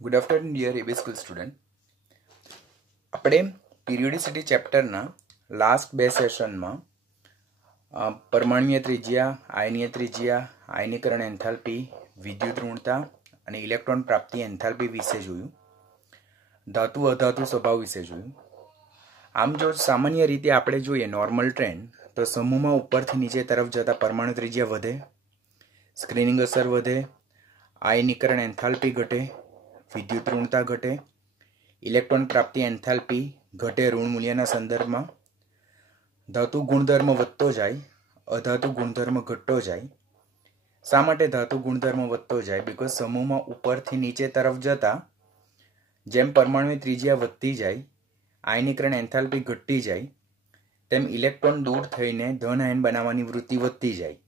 Good afternoon dear AB school student. આપણે periodicity ચેપ્ટરના last બે સેશનમાં પરમાણુય ત્રિજ્યા, આયનીય ત્રિજ્યા, આયનીકરણ એન્થાલ્પી, વિદ્યુત ઋણતા અને ઇલેક્ટ્રોન પ્રાપ્તિ એન્થાલ્પી વિશે જોયું. ધાતુ અધાતુ સ્વભાવ વિશે જોયું. આમ જો સામાન્ય રીતે આપણે જોઈએ નોર્મલ ટ્રેન્ડ, તો સમૂહમાં ઉપરથી નીચે તરફ જતા પરમાણુ ત્રિજ્યા વધે, સ્ક્રીનિંગ અસર વધે, આયનીકરણ એન્થાલ્પી ઘટે, વિદ્યુત ઋણતા ઘટે, ઇલેક્ટ્રોન પ્રાપ્તિ એન્થાલ્પી ઘટે ઋણ મૂલ્યના સંદર્ભમાં, ધાતુ ગુણધર્મ વધતો જાય, અધાતુ ગુણધર્મ ઘટતો જાય. શા માટે ધાતુ ગુણધર્મ વધતો જાય? બીકોઝ સમૂહમાં ઉપરથી નીચે તરફ જતા જેમ પરમાણુની ત્રિજ્યા વધતી જાય, આયનીકરણ એન્થાલ્પી ઘટતી જાય, તેમ ઇલેક્ટ્રોન દૂર થઈને ધન આયન બનાવવાની વૃત્તિ વધતી જાય.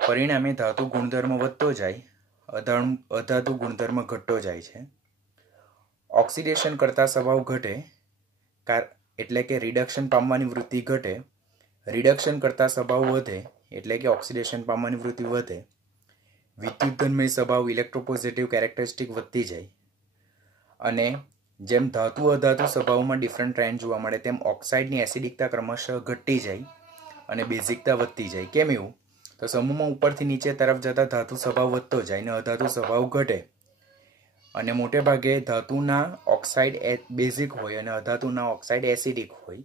પરિણામે ધાતુ ગુણધર્મ વધતો જાય, અધાતુ ગુણધર્મ ઘટતો જાય છે. ઓક્સિડેશન કરતા સ્વભાવ ઘટે, એટલે કે રિડક્શન પામવાની વૃત્તિ ઘટે. રિડક્શન કરતા સ્વભાવ વધે, એટલે કે ઓક્સિડેશન પામવાની વૃત્તિ વધે. વિદ્યુતધર્મી સ્વભાવ ઇલેક્ટ્રોપોઝિટિવ કેરેક્ટરિસ્ટિક વધતી જાય. અને જેમ ધાતુ અધાતુ સ્વભાવમાં ડિફરન્ટ ટ્રેન્ડ જોવા મળે, તેમ ઓક્સાઇડની એસિડિકતા ક્રમશઃ ઘટતી જાય અને બેઝિકતા વધતી જાય. કેમ એવું? તો સમૂહમાં ઉપરથી નીચે તરફ જતા ધાતુ સ્વભાવ વધતો જાય અને અધાતુ સ્વભાવ ઘટે. અને મોટે ભાગે ધાતુના ઓક્સાઇડ બેઝિક હોય અને અધાતુના ઓક્સાઇડ એસિડિક હોય.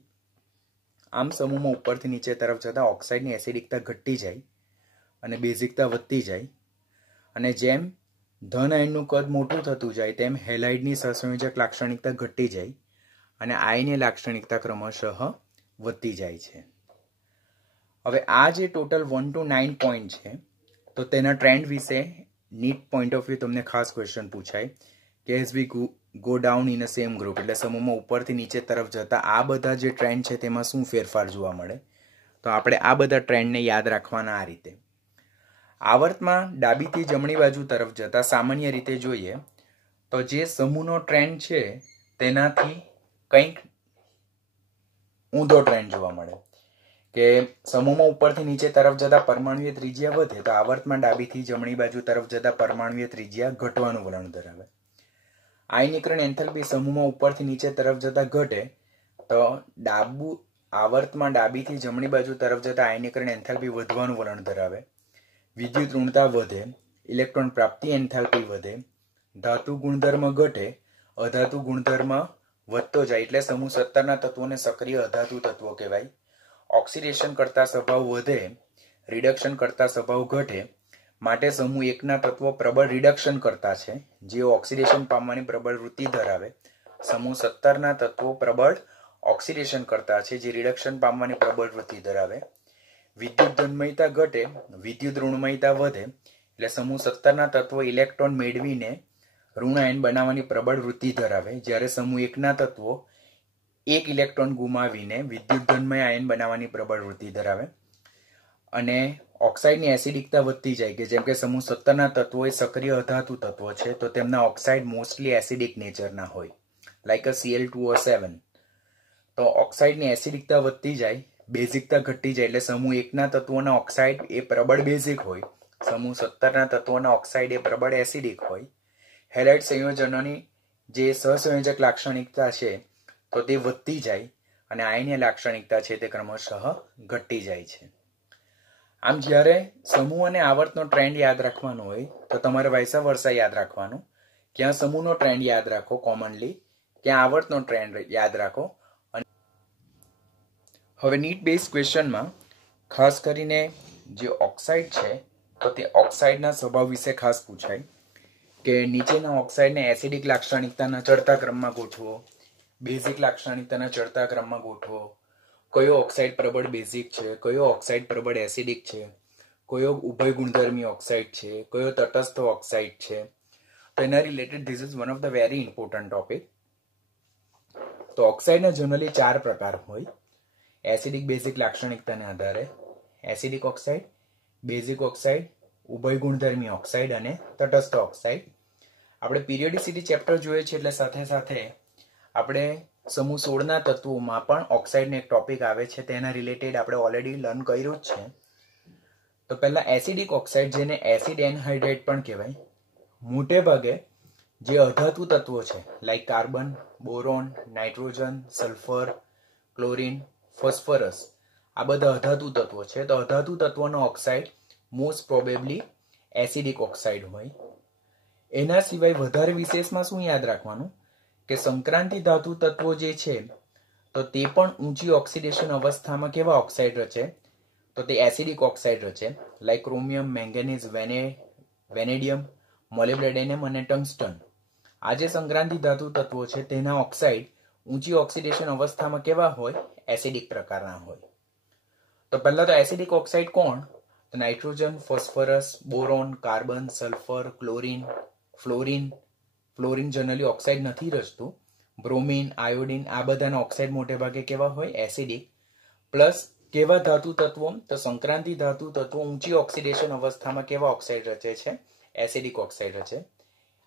આમ સમૂહમાં ઉપરથી નીચે તરફ જતા ઓક્સાઇડની એસિડિકતા ઘટતી જાય અને બેઝિકતા વધતી જાય. અને જેમ ધન આયનનું કદ મોટું થતું જાય, તેમ હેલાઇડની સહસંયોજક લાક્ષણિકતા ઘટતી જાય અને આયનીય લાક્ષણિકતા ક્રમશઃ વધતી જાય છે. હવે આ જે ટોટલ 1 to 9 પોઈન્ટ છે, તો તેના ટ્રેન્ડ વિશે નીટ પોઈન્ટ ઓફ વ્યૂ તમને ખાસ ક્વેશ્ચન પૂછાય કે as we go down in a same group, એટલે સમૂહમાં ઉપરથી નીચે તરફ જતા આ બધા જે ટ્રેન્ડ છે તેમાં શું ફેરફાર જોવા મળે. તો આપણે આ બધા ટ્રેન્ડને યાદ રાખવાના આ રીતે. આવર્તમાં ડાબીથી જમણી બાજુ તરફ જતા સામાન્ય રીતે જોઈએ તો જે સમૂહનો ટ્રેન્ડ છે તેનાથી કંઈક ઊંધો ટ્રેન્ડ જોવા મળે. કે સમૂહમાં ઉપરથી નીચે તરફ જતા પરમાણુય ત્રિજ્યા વધે, તો આવર્તમાં ડાબીથી જમણી બાજુ તરફ જતા પરમાણુય ત્રિજ્યા ઘટવાનું વલણ ધરાવે. આયનીકરણ એન્થાલ્પી સમૂહમાં ઉપરથી નીચે તરફ જતા ઘટે, તો આવર્તમાં ડાબીથી જમણી બાજુ તરફ જતા આયનીકરણ એન્થાલ્પી વધવાનું વલણ ધરાવે. વિદ્યુત ઋણતા વધે, ઇલેક્ટ્રોન પ્રાપ્તિ એન્થાલ્પી વધે, ધાતુ ગુણધર્મ ઘટે, અધાતુ ગુણધર્મ વધતો જાય, એટલે સમૂહ 17ના તત્વોને સક્રિય અધાતુ તત્વો કહેવાય. ઓક્સિડેશન કરતા સ્વભાવ વધે, રિડક્શન કરતા સ્વભાવ ઘટે. માટે સમૂહ 1ના તત્વો પ્રબળ રિડક્શન કરતા છે, જેઓ ઓક્સિડેશન પામવાની પ્રબળ વૃત્તિ ધરાવે. સમૂહ 17ના તત્વો પ્રબળ ઓક્સિડેશન કરતા છે, જે રિડક્શન પામવાની પ્રબળ વૃત્તિ ધરાવે. વિદ્યુત ધન્મયતા ઘટે, વિદ્યુત ઋણમયતા વધે, એટલે સમૂહ 17ના તત્વો ઇલેક્ટ્રોન મેળવીને ઋણ આયન બનાવવાની પ્રબળ વૃત્તિ ધરાવે. જ્યારે સમૂહ 1ના તત્વો એક ઇલેક્ટ્રોન ગુમાવીને વિદ્યુત ધન્મય આયન બનાવવાની પ્રબળ વૃત્તિ ધરાવે. અને ઓક્સાઇડની એસિડિકતા વધતી જાય, કે જેમ કે સમૂહ 17ના તત્વો એ સક્રિય અધાતુ તત્વો છે, તો તેમના ઓક્સાઇડ મોસ્ટલી એસિડિક નેચરના હોય, લાઈક અ Cl2O7. તો ઓક્સાઇડની એસિડિકતા વધતી જાય, બેઝિકતા ઘટતી જાય, એટલે સમૂહ 1ના તત્વોના ઓક્સાઇડ એ પ્રબળ બેઝિક હોય, સમૂહ 17ના તત્વોના ઓક્સાઇડ એ પ્રબળ એસિડિક હોય. હેલાઇડ સંયોજનોની જે સહસંયોજક લાક્ષણિકતા છે તો તે વધતી જાય અને આયનીય લાક્ષણિકતા છે તે ક્રમશઃ ઘટતી જાય છે. આમ જ્યારે સમૂહ અને આવર્તનો ટ્રેન્ડ યાદ રાખવાનો હોય તો તમારે વાયસા વર્ષા યાદ રાખવાનું. ક્યાં સમૂહનો ટ્રેન્ડ યાદ રાખો કોમનલી, ક્યાં આવર્તનો ટ્રેન્ડ યાદ રાખો. હવે નીટ બેઝ ક્વેશ્ચનમાં ખાસ કરીને જે ઓક્સાઇડ છે તો તે ઓક્સાઇડના સ્વભાવ વિશે ખાસ પૂછાય કે નીચેના ઓક્સાઇડને એસિડિક લાક્ષણિકતાના ચડતા ક્રમમાં ગોઠવો, બેઝિક લાક્ષણિકતાના ચડતા ક્રમમાં ગોઠવો. કયો ઓક્સાઇડ પ્રબળ બેઝિક છે, કયો ઓક્સાઇડ પ્રબળ એસિડિક છે, કયો ઉભય ગુણધર્મી ઓક્સાઇડ છે, કયો તટસ્થ ઓક્સાઇડ છે. તો એના related this is one of the very important topic. તો ઓક્સાઇડના જનરલી 4 પ્રકાર હોય એસિડિક બેઝિક લાક્ષણિકતાને આધારે: એસિડિક ઓક્સાઇડ, બેઝિક ઓક્સાઇડ, ઉભય ગુણધર્મી ઓક્સાઇડ અને તટસ્થ ઓક્સાઇડ. આપણે પીરિયોડિસિટી ચેપ્ટર જોઈએ છે, એટલે સાથે સાથે આપણે સમૂહ 16ના તત્વોમાં પણ ઓક્સાઇડનો એક ટોપિક આવે છે, તેના રિલેટેડ આપણે ઓલરેડી લર્ન કર્યું જ છે. તો પહેલા એસિડિક ઓક્સાઇડ, જેને એસિડ એનહાઇડ્રાઇડ પણ કહેવાય, મોટે ભાગે જે અધાતુ તત્વો છે like carbon, boron, nitrogen, sulphur, chlorine, phosphorus, આ બધા અધાતુ તત્વો છે. તો અધાતુ તત્વોનો oxide most probably acidic oxide હોય. એના સિવાય વધારે વિશેષમાં શું યાદ રાખવાનું કે સંક્રાંતિ ધાતુ તત્વો જે છે તો તે પણ ઊંચી ઓક્સિડેશન અવસ્થામાં કેવા ઓક્સાઇડ રચે તો તે એસિડિક ઓક્સાઇડ રચે like chromium, manganese, vanadium, molybdenum અને ટંગસ્ટન. આ જે સંક્રાંતિ ધાતુ તત્વો છે તેના ઓક્સાઇડ ઊંચી ઓક્સિડેશન અવસ્થામાં કેવા હોય? એસિડિક પ્રકારના હોય. તો પહેલા તો એસિડિક ઓક્સાઇડ કોણ? તો nitrogen, phosphorus, boron, carbon, sulphur, chlorine, fluorine. Fluorine generally oxide નથી રચતું. બ્રોમિન, આયોડિન, આ બધાના ઓક્સાઇડ મોટે ભાગે કેવા હોય? એસિડિક. પ્લસ કેવા ધાતુ તત્વો? તો સંક્રાંતિ ધાતુ તત્વો ઊંચી ઓક્સિડેશન અવસ્થામાં કેવા ઓક્સાઇડ રચે છે? એસિડિક ઓક્સાઇડ રચે.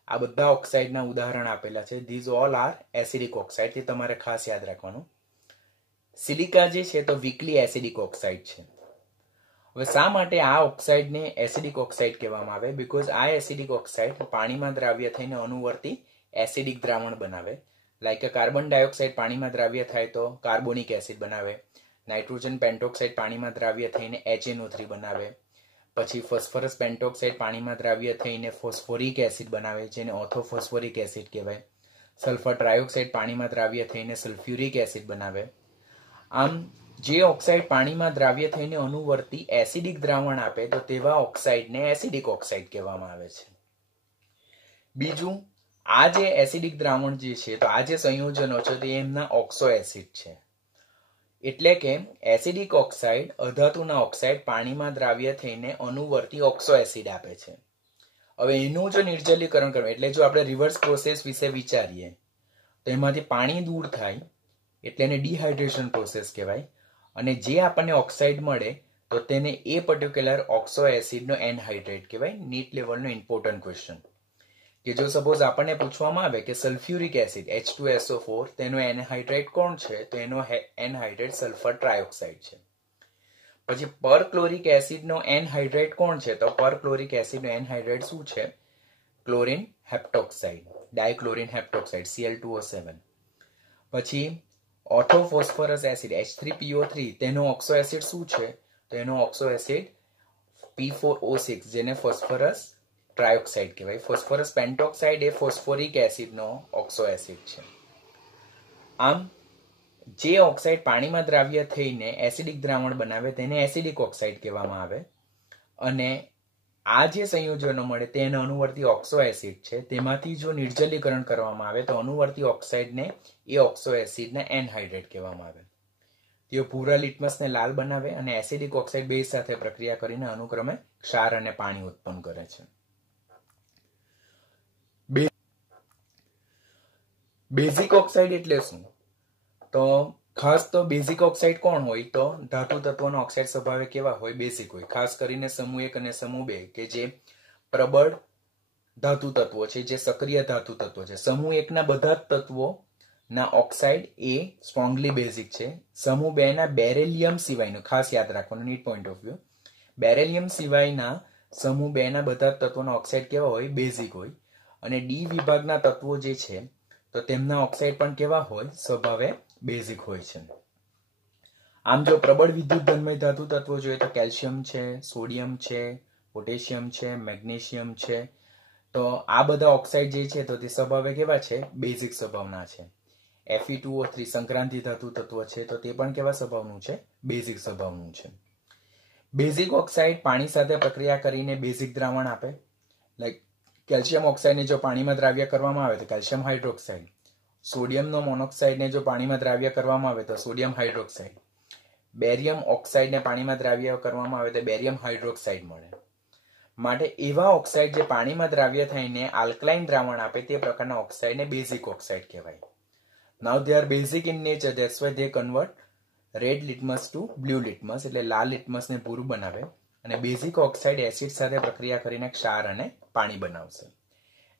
આ બધા ઓક્સાઇડના ઉદાહરણ આપેલા છે. This all are acidic oxide. તે તમારે ખાસ યાદ રાખવાનું. સિલિકા જે છે તો વીકલી એસિડિક ઓક્સાઇડ છે. હવે શા માટે આ ઓક્સાઇડને એસિડિક ઓક્સાઇડ કહેવામાં આવે? બીકોઝ આ એસિડિક ઓક્સાઇડ પાણીમાં દ્રાવ્ય થઈને અનુવર્તી એસિડિક દ્રાવણ બનાવે. લાઈક કાર્બન ડાયોક્સાઇડ પાણીમાં દ્રાવ્ય થાય તો કાર્બોનિક એસિડ બનાવે. નાઇટ્રોજન પેન્ટોક્સાઇડ પાણીમાં દ્રાવ્ય થઈને HNO3 બનાવે. પછી ફોસ્ફરસ પેન્ટોક્સાઇડ પાણીમાં દ્રાવ્ય થઈને ફોસ્ફોરિક એસિડ બનાવે જેને ઓર્થોફોસ્ફોરિક એસિડ કહેવાય. સલ્ફર ટ્રાયોક્સાઇડ પાણીમાં દ્રાવ્ય થઈને સલ્ફ્યુરિક એસિડ બનાવે. આમ જે ઓક્સાઇડ પાણીમાં દ્રાવ્ય થઈને અનુવર્તી એસિડિક દ્રાવણ આપે તો તેવા ઓક્સાઇડને એસિડિક ઓક્સાઇડ કહેવામાં આવે છે. બીજું, આ જે એસિડિક દ્રાવણ જે છે તો આ જે સંયોજનો છે તે એમના ઓક્સો એસિડ છે. એટલે કે એસિડિક ઓક્સાઇડ અધાતુના ઓક્સાઇડ પાણીમાં દ્રાવ્ય થઈને અનુવર્તી ઓક્સો એસિડ આપે છે. હવે એનું જો નિર્જલીકરણ કરવું એટલે જો આપણે રિવર્સ પ્રોસેસ વિશે વિચારીએ તો એમાંથી પાણી દૂર થાય એટલે એને ડિહાઇડ્રેશન પ્રોસેસ કહેવાય. અને જે આપણને ઓક્સાઇડ મળે તો તેને એ પર્ટિક્યુલર ઓક્સો એસિડનો એનહાઇડ્રેટ કહેવાય. નીટ લેવલનો ઇમ્પોર્ટન્ટ ક્વેશ્ચન કે જો સપોઝ આપણને પૂછવામાં આવે કે સલ્ફ્યુરિક એસિડ H2SO4 તેનો એનહાઇડ્રેટ કોણ છે તો એનો એનહાઇડ્રેટ સલ્ફર ટ્રાયોક્સાઇડ છે. પછી પરક્લોરિક એસિડનો એનહાઇડ્રેટ કોણ છે તો પરક્લોરિક એસિડનો એનહાઇડ્રેટ શું છે? Chlorine heptoxide, dichlorine heptoxide Cl2O7. પછી ઓર્થોફોસ્ફરસ એસિડ H3PO3 તેનો ઓક્સો એસિડ શું છે તો એનો ઓક્સો એસિડ P4O6 જેને ફોસ્ફરસ ટ્રાયોક્સાઇડ કહેવાય. ફોસ્ફરસ પેન્ટોક્સાઇડ એ ફોસ્ફોરિક એસિડનો ઓક્સો એસિડ છે. આમ જે ઓક્સાઇડ પાણીમાં દ્રાવ્ય થઈને એસિડિક દ્રાવણ બનાવે તેને એસિડિક ઓક્સાઇડ કહેવામાં આવે. અને આ જે સંયોજનો મળે તેને અનુવર્તી ઓક્સો એસિડ છે તેમાંથી જો નિર્જલીકરણ કરવામાં આવે તો અનુવર્તી ઓક્સાઇડને એ ઓક્સો એસિડને એનહાઇડ્રેટ કહેવામાં આવે. તેઓ ભૂરા લિટમસને લાલ બનાવે અને એસિડિક ઓક્સાઇડ બેઝ સાથે પ્રક્રિયા કરીને અનુક્રમે ક્ષાર અને પાણી ઉત્પન્ન કરે છે. બેઝિક ઓક્સાઇડ એટલે શું? તો ખાસ તો બેઝિક ઓક્સાઇડ કોણ હોય તો ધાતુ તત્વોના ઓક્સાઇડ સ્વભાવે કેવા હોય? બેઝિક હોય. ખાસ કરીને સમૂહ 1 અને સમૂહ 2 કે જે પ્રબળ ધાતુ તત્વો છે, જે સક્રિય ધાતુ તત્વો છે. સમૂહ 1 ના બધા જ તત્વોના ઓક્સાઇડ એ સ્ટ્રોંગલી બેઝિક છે. સમૂહ 2 ના બેરેલિયમ સિવાયનો ખાસ યાદ રાખવાનું NEET point of view. Beryllium સિવાયના સમૂહ 2 ના બધા જ તત્વોના ઓક્સાઇડ કેવા હોય? બેઝિક હોય. અને ડી વિભાગના તત્વો જે છે તો તેમના ઓક્સાઇડ પણ કેવા હોય? સ્વભાવે બેઝિક હોય છે. આમ જો પ્રબળ વિદ્યુત ધર્મી ધાતુ તત્વો જોઈએ તો કેલ્શિયમ છે, સોડિયમ છે, પોટેશિયમ છે, મેગ્નેશિયમ છે. તો આ બધા ઓક્સાઇડ જે છે તો તે સ્વભાવે કેવા છે? બેઝિક સ્વભાવના છે. Fe2O3 સંક્રાંતિ ધાતુ તત્વ છે તો તે પણ કેવા સ્વભાવનું છે? બેઝિક સ્વભાવનું છે. બેઝિક ઓક્સાઇડ પાણી સાથે પ્રક્રિયા કરીને બેઝિક દ્રાવણ આપે. લાઈક કેલ્શિયમ ઓક્સાઇડને જો પાણીમાં દ્રાવ્ય કરવામાં આવે તો કેલ્શિયમ હાઇડ્રોક્સાઇડ. સોડિયમનો મોનોક્સાઇડને જો પાણીમાં દ્રાવ્ય કરવામાં આવે તો સોડિયમ હાઇડ્રોક્સાઇડ. બેરિયમ ઓક્સાઇડને પાણીમાં દ્રાવ્ય કરવામાં આવે તો બેરિયમ હાઇડ્રોક્સાઇડ મળે. માટે એવા ઓક્સાઇડ જે પાણીમાં દ્રાવ્ય થઈને આલ્કલાઇન દ્રાવણ આપે તે પ્રકારના ઓક્સાઇડને બેઝિક ઓક્સાઇડ કહેવાય. Now they are basic in nature, that's why they convert red litmus to blue litmus, એટલે લાલ લિટમસને ભૂરું બનાવે. અને બેઝિક ઓક્સાઇડ એસિડ સાથે પ્રક્રિયા કરીને ક્ષાર અને પાણી બનાવશે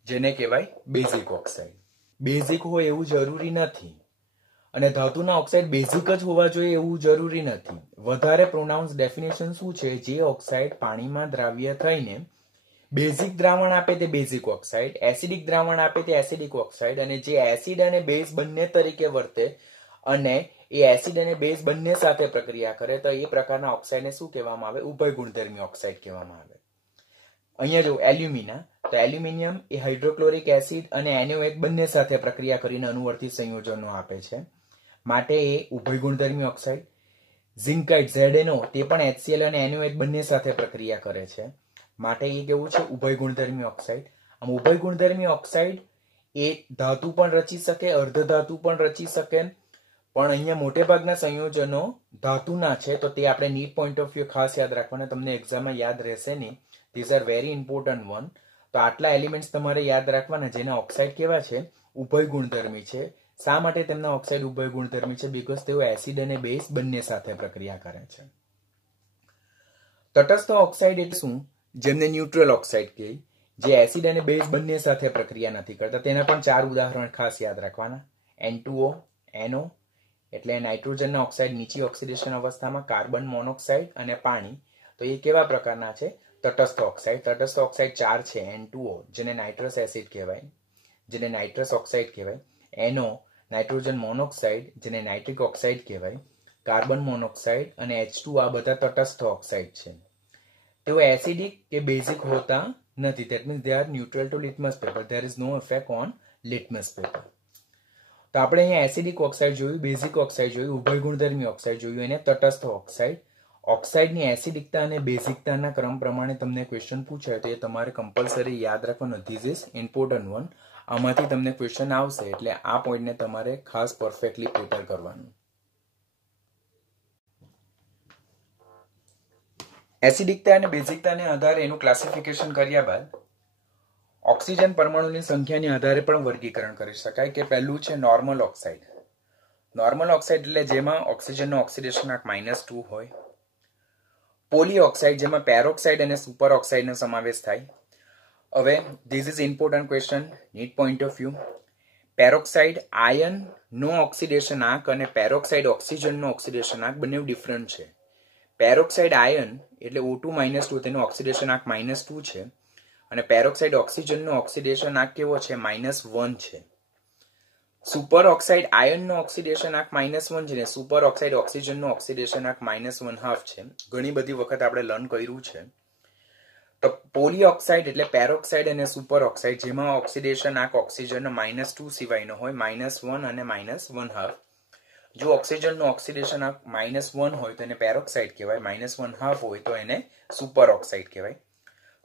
જેને કહેવાય બેઝિક ઓક્સાઇડ. બેઝિક હોય એવું જરૂરી નથી અને ધાતુના ઓક્સાઇડ બેઝિક જ હોવા જોઈએ એવું જરૂરી નથી. વધારે પ્રોનાઉન્સ ડેફિનેશન શું છે? જે ઓક્સાઇડ પાણીમાં દ્રાવ્ય થઈને બેઝિક દ્રાવણ આપે તે બેઝિક ઓક્સાઇડ, એસિડિક દ્રાવણ આપે તે એસિડિક ઓક્સાઇડ, અને જે એસિડ અને બેઝ બંને તરીકે વર્તે અને એ એસિડ અને બેઝ બંને સાથે પ્રક્રિયા કરે તો એ પ્રકારના ઓક્સાઇડને શું કહેવામાં આવે? ઉભય ગુણધર્મી ઓક્સાઇડ કહેવામાં આવે. અહીંયા જો એલ્યુમિના, તો એલ્યુમિનિયમ એ હાઇડ્રોક્લોરિક એસિડ અને NaOH બંને સાથે પ્રક્રિયા કરીને અનુવર્તી સંયોજનો આપે છે, માટે એ ઉભય ગુણધર્મી ઓક્સાઇડ. ઝિંકાઇટ ZNO તે પણ HCl અને NaOH બંને સાથે પ્રક્રિયા કરે છે, માટે એ કેવું છે? ઉભય ગુણધર્મી ઓક્સાઇડ. આમ ઉભય ગુણધર્મી ઓક્સાઇડ એ ધાતુ પણ રચી શકે, અર્ધ ધાતુ પણ રચી શકે, પણ અહીંયા મોટે ભાગના સંયોજનો ધાતુના છે, તો તે આપણે નીટ પોઈન્ટ ઓફ વ્યૂ ખાસ યાદ રાખવાના. તમને એક્ઝામમાં યાદ રહેશે નહીં. These are very important one. તો આટલા એલિમેન્ટ્સ તમારે યાદ રાખવાના જેના ઓક્સાઇડ કેવા છે? ઉભય ગુણધર્મી છે. શા માટે તેમના ઓક્સાઇડ ઉભય ગુણધર્મી છે? બીકોઝ તેઓ એસિડ અને બેઝ બંને સાથે પ્રક્રિયા કરે છે. તટસ્થ ઓક્સાઇડ એટલે શું? જેમને ન્યુટ્રલ ઓક્સાઇડ કહે, જે એસિડ અને બેઝ બંને સાથે પ્રક્રિયા નથી કરતા. તેના પણ 4 ઉદાહરણ ખાસ યાદ રાખવાના. N2O, NO એટલે નાઇટ્રોજનના ઓક્સાઇડ નીચી ઓક્સિડેશન અવસ્થામાં, કાર્બન મોનોક્સાઇડ અને પાણી. તો એ કેવા પ્રકારના છે? તટસ્થ ઓક્સાઇડ. તટસ્થ ઓક્સાઇડ 4 છે. N2O જેને નાઇટ્રસ એસિડ કહેવાય, જેને નાઇટ્રસ ઓક્સાઇડ કહેવાય. NO નાઇટ્રોજન મોનોક્સાઇડ જેને નાઇટ્રિક ઓક્સાઇડ કહેવાય. કાર્બન મોનોક્સાઇડ અને H2 આ બધા તટસ્થ ઓક્સાઇડ છે. તેઓ એસિડિક કે બેઝિક હોતા નથી. That means they are neutral to litmus paper. There is no effect on litmus paper. તો આપણે અહીંયા એસિડિક ઓક્સાઇડ જોયું, બેઝિક ઓક્સાઇડ જોયું, ઉભય ગુણધર્મી ઓક્સાઇડ જોયું, અને તટસ્થ ઓક્સાઇડ. ઓક્સાઇડની એસિડિકતા અને બેઝિકતાના ક્રમ પ્રમાણે તમને ક્વેશ્ચન પૂછાય તો એ તમારે કમ્પલસરી યાદ રાખવાનો. This is important one. આમાંથી તમને ક્વેશ્ચન આવશે એટલે આ પોઈન્ટને તમારે ખાસ પરફેક્ટલી પ્રિપેર કરવાનું. એસિડિકતા અને બેઝિકતાને આધારે એનું ક્લાસિફિકેશન કર્યા બાદ ઓક્સિજન પરમાણુની સંખ્યાને આધારે પણ વર્ગીકરણ કરી શકાય. કે પહેલું છે નોર્મલ ઓક્સાઇડ. નોર્મલ ઓક્સાઇડ એટલે જેમાં ઓક્સિજનનો ઓક્સિડેશનાંક -2 હોય. પોલી ઓક્સાઇડ જેમાં પેરોક્સાઇડ અને સુપર ઓક્સાઇડનો સમાવેશ થાય. હવે this is important question NEET point of view. Peroxide ion નો ઓક્સિડેશનાંક અને પેરોક્સાઇડ ઓક્સિજનનો ઓક્સિડેશનાંક બંને ડિફરન્ટ છે. પેરોક્સાઇડ આયન એટલે O2-2 તેનો ઓક્સિડેશનાંક -2 છે, અને પેરોક્સાઇડ ઓક્સિજનનો ઓક્સિડેશનાંક કેવો છે? -1 છે. સુપર ઓક્સાઇડ આયનનો ઓક્સિડેશનાંક -1 છે ને સુપર ઓક્સાઇડ ઓક્સિજનનો ઓક્સિડેશનાંક -1/2 છે. ઘણી બધી વખત આપણે લર્ન કર્યું છે. તો પોલી ઓક્સાઇડ એટલે પેરોક્સાઇડ અને સુપર ઓક્સાઇડ જેમાં ઓક્સિડેશનાંક ઓક્સિજનનો -2 સિવાયનો હોય, -1 અને -1/2. જો ઓક્સિજનનો ઓક્સિડેશનાંક -1 હોય તો એને પેરોક્સાઇડ કહેવાય, -1/2 હોય તો એને સુપર ઓક્સાઇડ કહેવાય.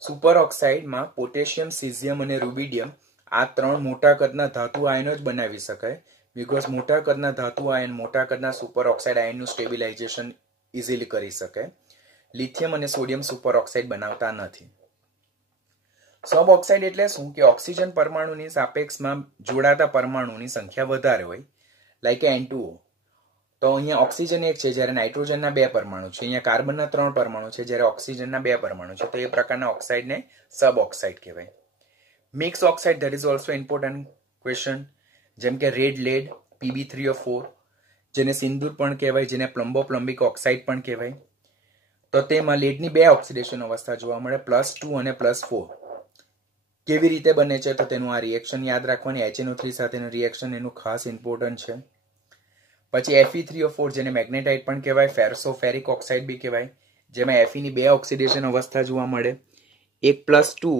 સુપર ઓક્સાઇડમાં પોટેશિયમ, સીઝિયમ અને રૂબિડિયમ આ 3 મોટા કદના ધાતુ આયનો જ બનાવી શકાય. બીકોઝ મોટા કદના ધાતુ આયન મોટા કદના સુપર ઓક્સાઇડ આયનનું સ્ટેબિલાઇઝેશન ઇઝીલી કરી શકે. લિથિયમ અને સોડિયમ સુપર ઓક્સાઇડ બનાવતા નથી. સબ ઓક્સાઇડ એટલે શું? કે ઓક્સિજન પરમાણુની સાપેક્ષમાં જોડાતા પરમાણુની સંખ્યા વધારે હોય, લાઈક N2O. તો અહીંયા ઓક્સિજન 1 છે જ્યારે નાઇટ્રોજનના 2 પરમાણુ છે. અહીંયા કાર્બનના 3 પરમાણુ છે જ્યારે ઓક્સિજનના 2 પરમાણુ છે. તો એ પ્રકારના ઓક્સાઇડને સબ ઓક્સાઇડ કહેવાય. Mix oxide that is also important question. જેમ કે રેડ લેડ Pb3O4 જેને સિંદૂર પણ કહેવાય, જેને પ્લમ્બિક ઓક્સાઇડ પણ કહેવાય. તો તેમાં લેડની 2 ઓક્સિડેશન અવસ્થા જોવા મળે, +2 અને +4. કેવી રીતે બને છે? તો તેનું આ રિએક્શન યાદ રાખવાની. HNO3 સાથેનું રિએક્શન એનું ખાસ ઇમ્પોર્ટન્ટ છે. પછી Fe3O4 જેને મેગ્નેટાઇટ પણ કહેવાય, ફેરસોફેરિક ઓક્સાઇડ બી કહેવાય, જેમાં Fe ની 2 ઓક્સિડેશન અવસ્થા જોવા મળે, એક +2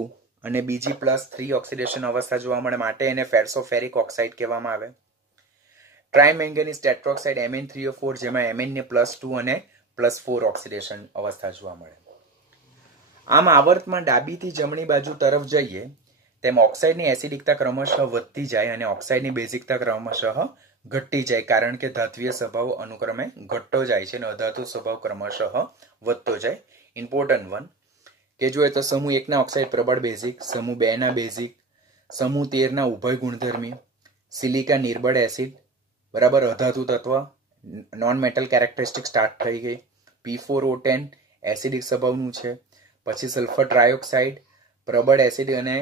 અને બીજી +3 ઓક્સિડેશન અવસ્થા જોવા મળે, માટે એને ફેરસોફેરિક ઓક્સાઇડ કહેવામાં આવે. ટ્રાઇમેંગેનીઝ ટેટ્રોક્સાઇડ Mn3O4 જેમાં Mn ને +2 અને +4 ઓક્સિડેશન અવસ્થા જોવા મળે. આમ આવર્તમાં ડાબીથી જમણી બાજુ તરફ જઈએ તેમ ઓક્સાઇડની એસિડિકતા ક્રમશઃ વધતી જાય અને ઓક્સાઇડની બેઝિકતા ક્રમશઃ ઘટતી જાય, કારણ કે ધાત્વીય સ્વભાવ અનુક્રમે ઘટતો જાય છે અને અધાતુ સ્વભાવ ક્રમશઃ વધતો જાય. ઇમ્પોર્ટન્ટ વન કે જોઈએ તો સમૂહ 1 ના ઓક્સાઇડ પ્રબળ બેઝિક, સમૂહ 2 ના બેઝિક, સમૂહ 13 ના ઉભય ગુણધર્મી, સિલિકા નિર્બળ એસિડ, બરાબર, અધાતુ તત્વ, નોન મેટલ કેરેક્ટરિસ્ટિક સ્ટાર્ટ થઈ ગઈ. P4O10 એસિડિક સ્વભાવનું છે. પછી સલ્ફર ટ્રાયોક્સાઇડ પ્રબળ એસિડ અને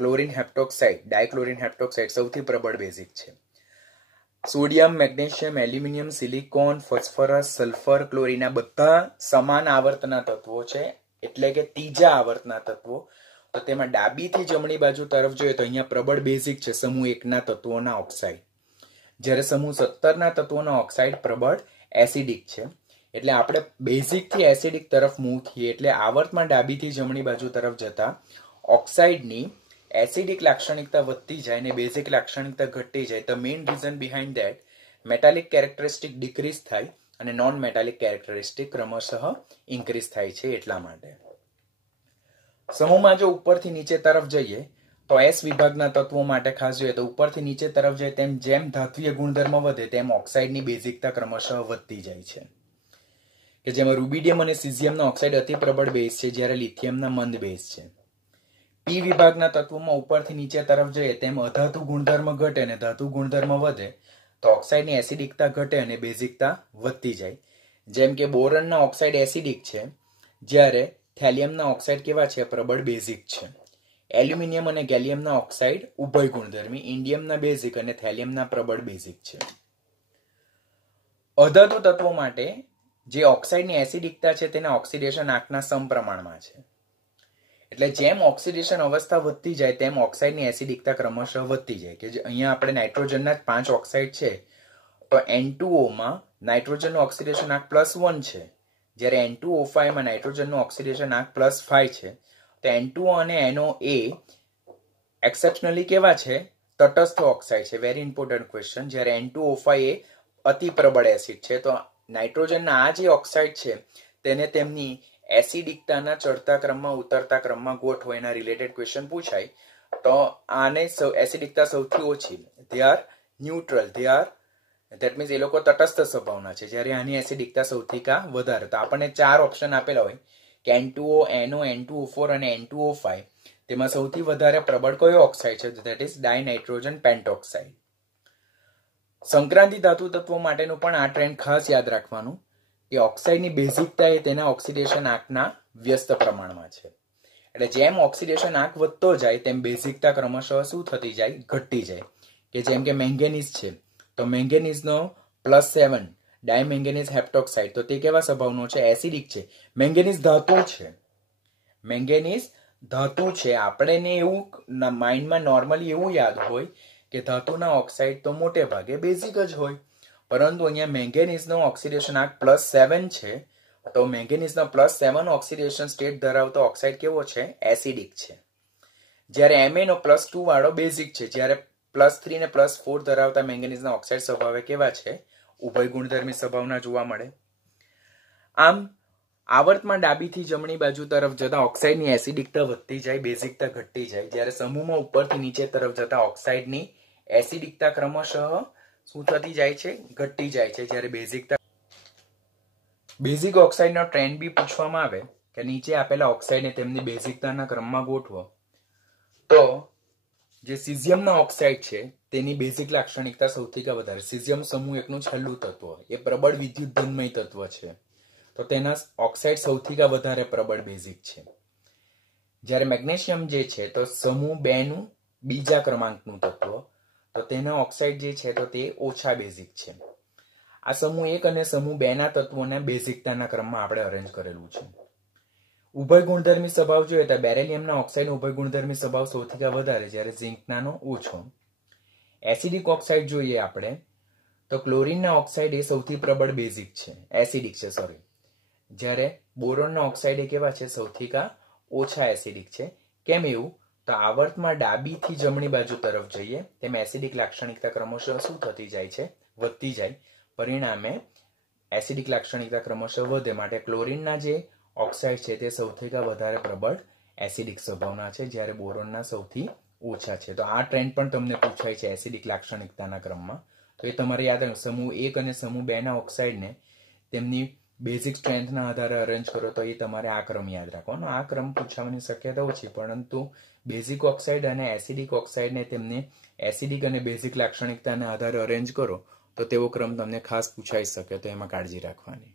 ક્લોરીન હેપ્ટોક્સાઇડ, ડાયક્લોરીન હેપ્ટોક્સાઇડ સૌથી પ્રબળ બેઝિક છે. Sodium, magnesium, aluminium, silicon, phosphorus, sulphur, chlorine આ બધા સમાન આવર્તના તત્વો છે, એટલે કે ત્રીજા આવર્તના તત્વો. તો તેમાં ડાબીથી જમણી બાજુ તરફ જોઈએ તો અહીંયા પ્રબળ બેઝિક છે સમૂહ 1 ના તત્વોના ઓક્સાઇડ, જ્યારે સમૂહ 17 ના તત્વોના ઓક્સાઇડ પ્રબળ એસિડિક છે. એટલે આપણે બેઝિકથી એસિડિક તરફ મૂવ થઈએ એટલે આવર્તમાં ડાબીથી જમણી બાજુ તરફ જતા ઓક્સાઇડની એસિડિક લાક્ષણિકતા વધતી જાય અને બેઝિક લાક્ષણિકતા ઘટતી જાય. The main reason behind that metallic characteristic decrease થાય અને નોન મેટાલિક કેરેક્ટરિસ્ટિક ક્રમશઃ ઇન્ક્રીઝ થાય છે. એટલા માટે સમૂહમાં જો ઉપરથી નીચે તરફ જઈએ તો એસ વિભાગના તત્વો માટે ખાસ જોઈએ તો ઉપરથી નીચે તરફ જાય તેમ જેમ ધાત્વીય ગુણધર્મ વધે તેમ ઓક્સાઇડની બેઝિકતા ક્રમશઃ વધતી જાય છે. કે જેમાં રૂબિડિયમ અને સિઝિયમના ઓક્સાઇડ અતિ પ્રબળ બેઝ છે, જ્યારે લિથિયમના મંદ બેઝ છે. પી વિભાગના તત્વોમાં ઉપરથી નીચે તરફ જઈએ તેમ અધાતુ ગુણધર્મ ઘટે અને ધાતુ ગુણધર્મ વધે તો ઓક્સાઇડની એસિડિકતા ઘટે અને બેઝિકતા વધતી જાય. જેમ કે બોરનના ઓક્સાઇડ એસિડિક છે, જ્યારે થેલિયમના ઓક્સાઇડ કેવા છે? પ્રબળ બેઝિક છે. એલ્યુમિનિયમ અને ગેલિયમના ઓક્સાઇડ ઉભય ગુણધર્મી, ઇન્ડિયમના બેઝિક અને થેલિયમના પ્રબળ બેઝિક છે. અધાતુ તત્વો માટે જે ઓક્સાઇડની એસિડિકતા છે તેના ઓક્સિડેશન આંકના સમપ્રમાણમાં છે. એટલે જેમ ઓક્સિડેશન અવસ્થા વધતી જાય તેમ ઓક્સાઇડની એસિડિકતા ક્રમશઃ વધતી જાય. કે અહીંયા આપણે નાઇટ્રોજનના જ 5 ઓક્સાઇડ છે તો N2O માં નાઇટ્રોજનનું ઓક્સિડેશન આંક +1 છે, જ્યારે N2O5 માં નાઇટ્રોજનનું ઓક્સિડેશન આંક +5 છે. તો N2O અને NOA એક્સેપ્શનલી કેવા છે? તટસ્થ ઓક્સાઇડ છે. Very important question. જ્યારે N2O5 એ અતિ પ્રબળ એસિડ છે. તો નાઇટ્રોજનના આ જે ઓક્સાઇડ છે તેને તેમની એસિડિકતાના ચડતા ક્રમમાં ઉતરતા ક્રમમાં ગોઠવો, એના રિલેટેડ ક્વેશ્ચન પૂછાય તો આને એસિડિકતા સૌથી ઓછી, they are neutral, they are that means એ લોકો તટસ્થ સ્વભાવના છે, જ્યારે આની એસિડિકતા સૌથી વધારે. તો આપણને 4 ઓપ્શન આપેલા હોય કે N2O, NO, N2O4 અને N2O5. તેમાં સૌથી વધારે પ્રબળ કયો ઓક્સાઇડ છે? That is dinitrogen pentoxide. સંક્રાંતિ ધાતુ તત્વો માટેનું પણ આ ટ્રેન્ડ ખાસ યાદ રાખવાનું કે ઓક્સાઇડની બેઝિકતા એ તેના ઓક્સિડેશન આંકના વ્યસ્ત પ્રમાણમાં છે. એટલે જેમ ઓક્સિડેશન આંક વધતો જાય તેમ બેઝિકતા ક્રમશઃ શું થતી જાય? ઘટતી જાય. કે જેમ કે મેંગેનીઝ છે તો મેંગેનીઝનો +7 ડાયમેંગેનીઝ હેપ્ટોક્સાઇડ, તો તે કેવા સ્વભાવનો છે? એસિડિક છે. મેંગેનીઝ ધાતુ છે, મેંગેનીઝ ધાતુ છે. આપણને એવું માઇન્ડમાં નોર્મલી એવું યાદ હોય કે ધાતુના ઓક્સાઇડ તો મોટે ભાગે બેઝિક જ હોય, પરંતુ અહીંયા મેંગેનીઝનો ઓક્સિડેશન આંક +7 છે. તો મેંગેનીઝનો +7 ઓક્સિડેશન સ્ટેટ ધરાવતો ઓક્સાઇડ કેવો છે? એસિડિક છે. જ્યારે MaNO +2 વાળો બેઝિક છે, જ્યારે +3 ને +4 ધરાવતા મેંગેનીઝના ઓક્સાઇડ સ્વભાવે કેવા છે? ઉભય ગુણધર્મી સ્વભાવના જોવા મળે. આમ આવર્તમાં ડાબીથી જમણી બાજુ તરફ જતા ઓક્સાઇડની એસિડિકતા વધતી જાય, બેઝિકતા ઘટતી જાય, જ્યારે સમૂહમાં ઉપરથી નીચે તરફ જતા ઓક્સાઇડની એસિડિકતા ક્રમશઃ શું થતી જાય છે? ઘટતી જાય છે. જ્યારે બેઝિક ઓક્સાઇડનો ટ્રેન્ડ બી પૂછવામાં આવે કે નીચે આપેલા ઓક્સાઇડને તેમની બેઝિકતાના ક્રમમાં ગોઠવો તો જે સિઝિયમના ઓક્સાઇડ છે તેની બેઝિક લાક્ષણિકતા સૌથી વધારે. સિઝિયમ સમૂહ 1 નું છેલ્લું તત્વ, એ પ્રબળ વિદ્યુત ધનમય તત્વ છે, તો તેના ઓક્સાઇડ સૌથી વધારે પ્રબળ બેઝિક છે. જ્યારે મેગ્નેશિયમ જે છે તો સમૂહ 2 નું બીજા ક્રમાંકનું તત્વ, તો તેના ઓક્સાઇડ જે છે તો તે ઓછા બેઝિક છે. આ સમૂહ 1 અને સમૂહ 2 ના તત્વોને બેઝિકતાના ક્રમમાં આપણે અરેન્જ કરેલું છે. ઉભય ગુણધર્મી સ્વભાવ જોઈએ તો બેરેલિયમના ઓક્સાઇડનો ઉભય ગુણધર્મી સ્વભાવ સૌથી વધારે, જ્યારે ઝિંકનાનો ઓછો. એસિડિક ઓક્સાઇડ જોઈએ આપણે તો ક્લોરીનના ઓક્સાઇડ એ સૌથી પ્રબળ બેઝિક છે, એસિડિક છે સોરી, જ્યારે બોરોનના ઓક્સાઇડ એ કેવા છે? સૌથી ઓછા એસિડિક છે. કેમ એવું? તો આવર્તમાં ડાબીથી જમણી બાજુ તરફ જઈએ તેમ એસિડિક લાક્ષણિકતા ક્રમશઃ શું થતી જાય છે? વધતી જાય. પરિણામે એસિડિક લાક્ષણિકતા ક્રમશઃ વધે, માટે ક્લોરીનના જે ઓક્સાઇડ છે તે સૌથી વધારે પ્રબળ એસિડિક સ્વભાવના છે, જ્યારે બોરોનના સૌથી ઓછા છે. તો આ ટ્રેન્ડ પણ તમને પૂછાય છે એસિડિક લાક્ષણિકતાના ક્રમમાં. તો એ તમારે યાદ રાખો. સમૂહ 1 અને સમૂહ 2 ના ઓક્સાઇડને તેમની બેઝિક સ્ટ્રેન્થના આધારે અરેન્જ કરો તો એ તમારે આ ક્રમ યાદ રાખવાનો. આ ક્રમ પૂછવાની શક્યતા ઓછી, પરંતુ બેઝિક ઓક્સાઇડ અને એસિડિક ઓક્સાઇડને તેમને એસિડિક અને બેઝિક લાક્ષણિકતાના આધારે અરેન્જ કરો તો તેવો ક્રમ તમને ખાસ પૂછાઈ શકે, તો એમાં કાળજી રાખવાની.